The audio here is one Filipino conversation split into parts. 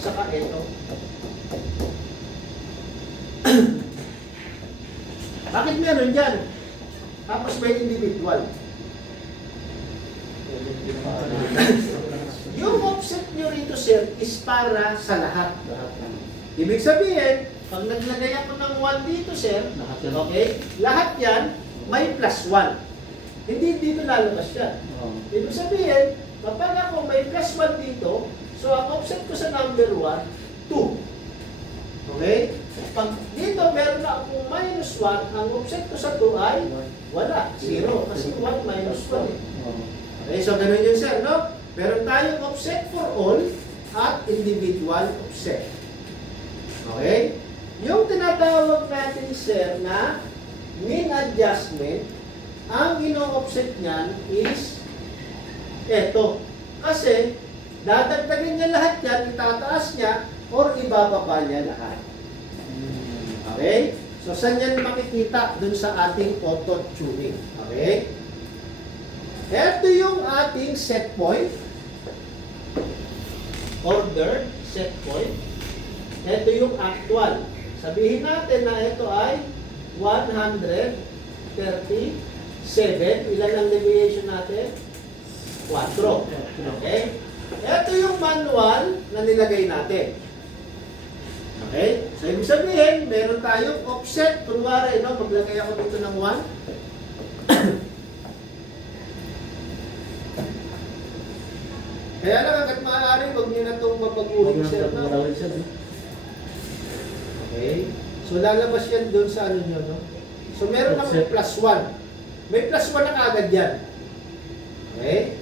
saka ito. Bakit meron dyan? Tapos may individual. Yung offset nyo rito, sir, is para sa lahat. Ibig sabihin, pag naglagay ako ng 1 dito, sir, okay, lahat yan may plus 1. Hindi dito lalabas yan. Ibig sabihin, kapag ako may plus 1 dito, so ang offset ko sa number 1, 2. Okay? Pag dito meron na akong minus 1, ang offset ko sa 2 ay wala, 0. Kasi 1 minus 1. Okay, so ganun yun, sir, no? Meron tayong offset for all at individual offset. Okay? Yung tinatawag natin, sir, na mean adjustment, ang ino-offset niyan is eto. Kasi, dadagdagin niya lahat yan, itataas niya, or ibababa niya lahat. Okay? So, saan yan makikita? Dun sa ating auto-tuning. Okay? Ito yung ating set point. Order, set point. Ito yung actual. Sabihin natin na ito ay 137. Ilan ang deviation natin? 4. Okay? Ito yung manual na nilagay natin. Okay? So, ibig sabihin, meron tayong offset. Kunwari, no, maglagay ako dito ng 1. Kaya lang, hanggat maaari, huwag nyo na itong mapaguhin, sir. No? Okay? So, lalabas yan doon sa ano nyo, no? So, meron akong plus 1. May plus 1 na kagad yan. Okay?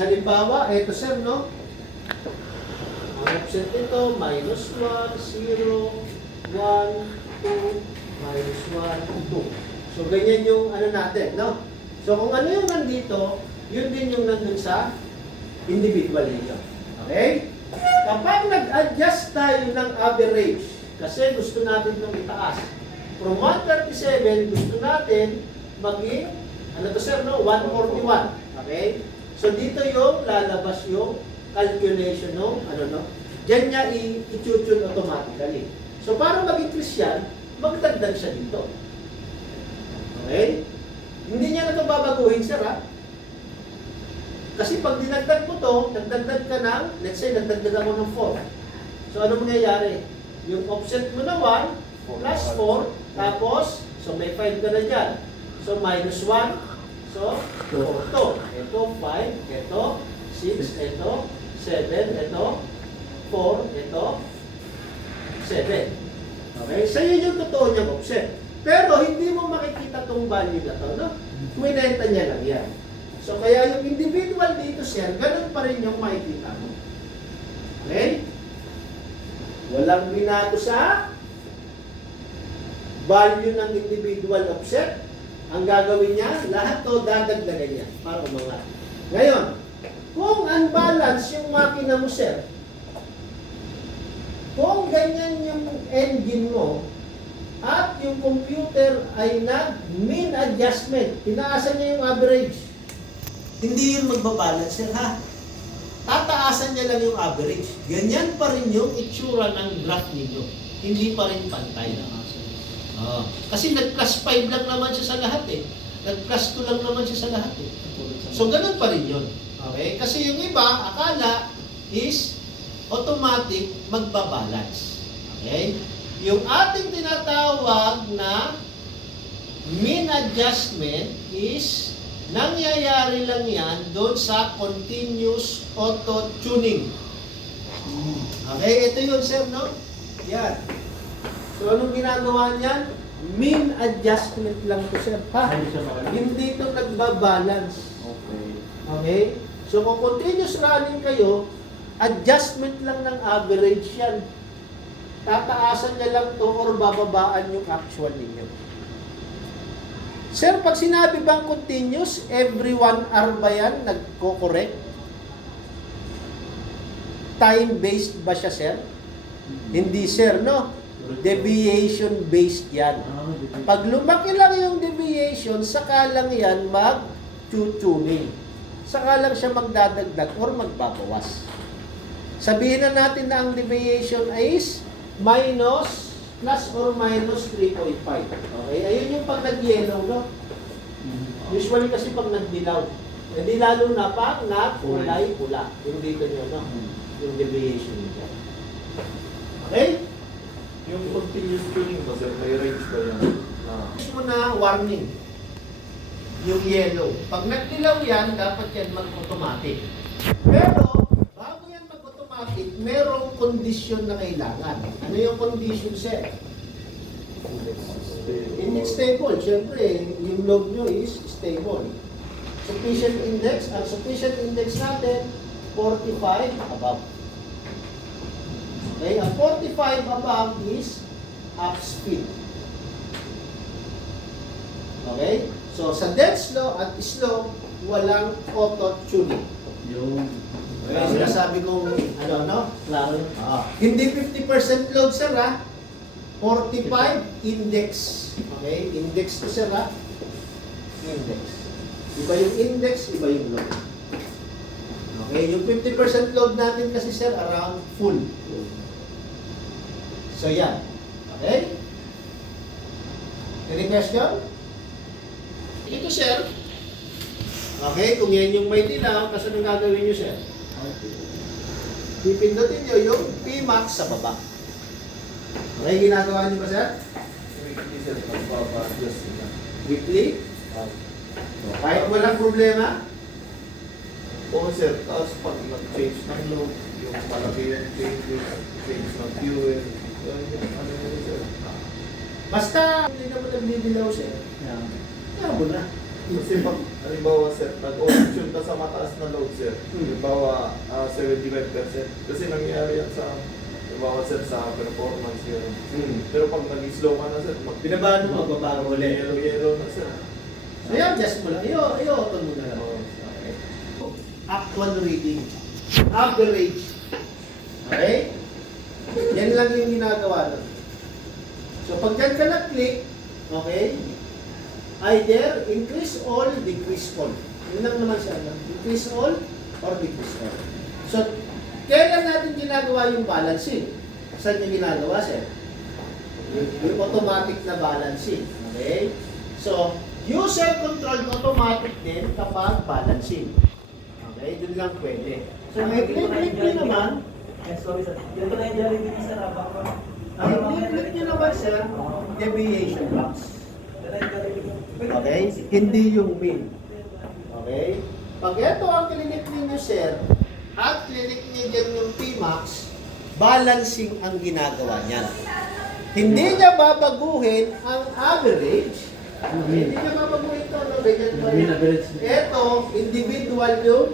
Halimbawa, eto, sir, no? Ang offset nito, minus 1, 0, 1, 2, minus 1, 2. So, ganyan yung ano natin, no? So, kung ano yung nandito, yun din yung nandun sa individual ninyo. Okay? Kapag nag-adjust tayo ng average, kasi gusto natin itong itaas. From 137, gusto natin maging, ano to, sir, no? 141. Okay? So, dito yung lalabas yung calculation ng, ano, no? Diyan niya i-tune automatically. So, para mag-increase yan, magdagdag siya dito. Okay? Hindi niya na ito babaguhin, sir, ha? Kasi pag dinagdag mo to, nagdagdag ka ng, let's say, nagdagdag ako ng 4. So, ano mangyayari? Yung offset mo na 1, plus 4, tapos, so may 5 ka na dyan. So, minus 1, so, 4 to. Ito, 5, ito, 6, ito, 7, ito, 4, ito, 7. Okay? So, yun yung totoo niyang offset. Pero, hindi mo makikita tong value na to, no? Kwinenta niya lang yan. So, kaya yung individual dito, sir, ganun pa rin yung makikita mo. Okay? Walang binago sa value ng individual offset. Ang gagawin niya, lahat to dadagdagan niya para umangat. Ngayon, kung unbalance yung makina mo, sir, kung ganyan yung engine mo, at yung computer ay nag-mean adjustment, tinaasan niya yung average, hindi yun magbabalance, sir, ha? Tataasan niya lang yung average. Ganyan pa rin yung itsura ng graph ninyo. Hindi pa rin pantay. Kasi nag-plus 5 lang naman siya sa lahat, eh. Nag-plus 2 lang naman siya sa lahat, eh. So, ganun pa rin yun. Okay? Kasi yung iba, akala is automatic magbabalance. Okay? Yung ating tinatawag na mean adjustment is nangyayari lang yan doon sa continuous auto-tuning. Okay, ito yun, sir, no? Yan. So, anong ginagawa niyan? Mean adjustment lang to, sir. Ha? Hindi ito nagbabalance. Okay? So, kung continuous running kayo, adjustment lang ng average yan. Tataasan niya lang to or bababaan yung actual ninyo. Sir, pag sinabi bang continuous, every 1 hour ba yan nagko-correct? Time-based ba siya, sir? Hindi, sir, no? Deviation-based yan. Pag lumaki lang yung deviation, saka lang yan mag-tuning. Saka lang siya magdadagdag or magbabawas. Sabihin na natin na ang deviation is plus or minus 3.5. Okay, ayun yung pag nag-yellow, no? Usually kasi pag nagdilaw, hindi lalo na pag nagkulay pula. Yung dito nyo, no? Yung deviation nyo. Okay? Yung continuous tuning ba, sir? May range ba yan? Gusto mo na warning. Yung yellow. Pag nagdilaw yan, dapat yan mag-automatic. Pero, bago yan mag-automatic, merong kondisyon na kailangan. Ano yung condition, sir? Index stable. Siyempre, yung load nyo is stable. Sufficient index. Ang sufficient index natin, 45 above. Okay, ang 45 above is up speed. Okay? So, sa dead slow at slow, walang auto-tuning. Yung Okay, sinasabi kong, no? klaro. Hindi 50% load, sir, ha? 45 index. Okay? Index to, sir, ha? Index. Iba yung index, iba yung load. Okay? Yung 50% load natin kasi, sir, around full. So, yan. Okay? Any question? Ito, sir. Okay, kung yan yung may dilaw, kasi anong gagawin nyo, sir? Pipindutin nyo yung Pmax sa baba. Okay, ginagawa nyo ba, sir? Weekly, sir. Magpapa-adjust na. Weekly? Kahit walang problema? Oo, sir. Tapos pag nag-change ng load, yung malaki yung change ng fuel, ano yun, sir? Basta, hindi naman nagdidilaw, sir. Yeah. Kaya mo na. Kasi pag, halimbawa, sir, nag-option ka sa mataas na load, sir. Halimbawa, 75%. Kasi nangyayari yan sa, halimbawa, sir, sa performance yun. Pero pag nag-slow ka na, sir, Binabago mo, magbabago ulit. yellow na, sir. So, yan, just mo lang. Iyo-auto mo na lang. Oo. Okay. Actual reading. Average. Okay? Yan lang yung ginagawa nun. So, pag dyan ka na-click, okay, either increase all, decrease all. Yun lang naman siya. No? Increase all or decrease all. So, kailan natin ginagawa yung balancing? Saan yung ginagawa, sir? Yung automatic na balancing. Okay? So, user-controlled automatic din kapag balancing. Okay? Doon lang pwede. So, may click nyo naman. Sorry sir. Yan ba na yung Jollibee ni sir? Abang ko. Ang click nyo naman, sir, deviation box. Okay? Hindi yung mean. Okay? Pag ito ang klinik ninyo, sir, at klinik niyo dyan yung Pmax, balancing ang ginagawa niyan. Hindi niya babaguhin ang average. Hindi niya babaguhin ito. No? Ganyan pa rin. Ito, individual yung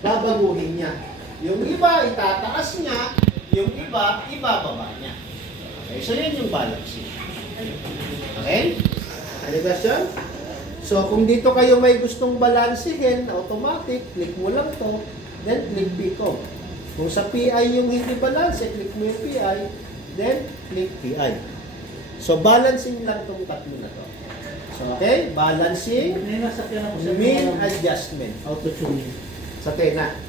babaguhin niya. Yung iba, itataas niya. Yung iba, ibababa niya. Okay? So, yan yung balancing. Okay? Any question? So, kung dito kayo may gustong balansihin, automatic, click mo lang to, then click PCOM. Kung sa PI yung hindi balance, click mo yung PI, then click PI. So, balancing lang itong tatlo na to. So, okay? Balancing, May nasakyan ako sa mean adjustment. auto-tuning. Sa Tena.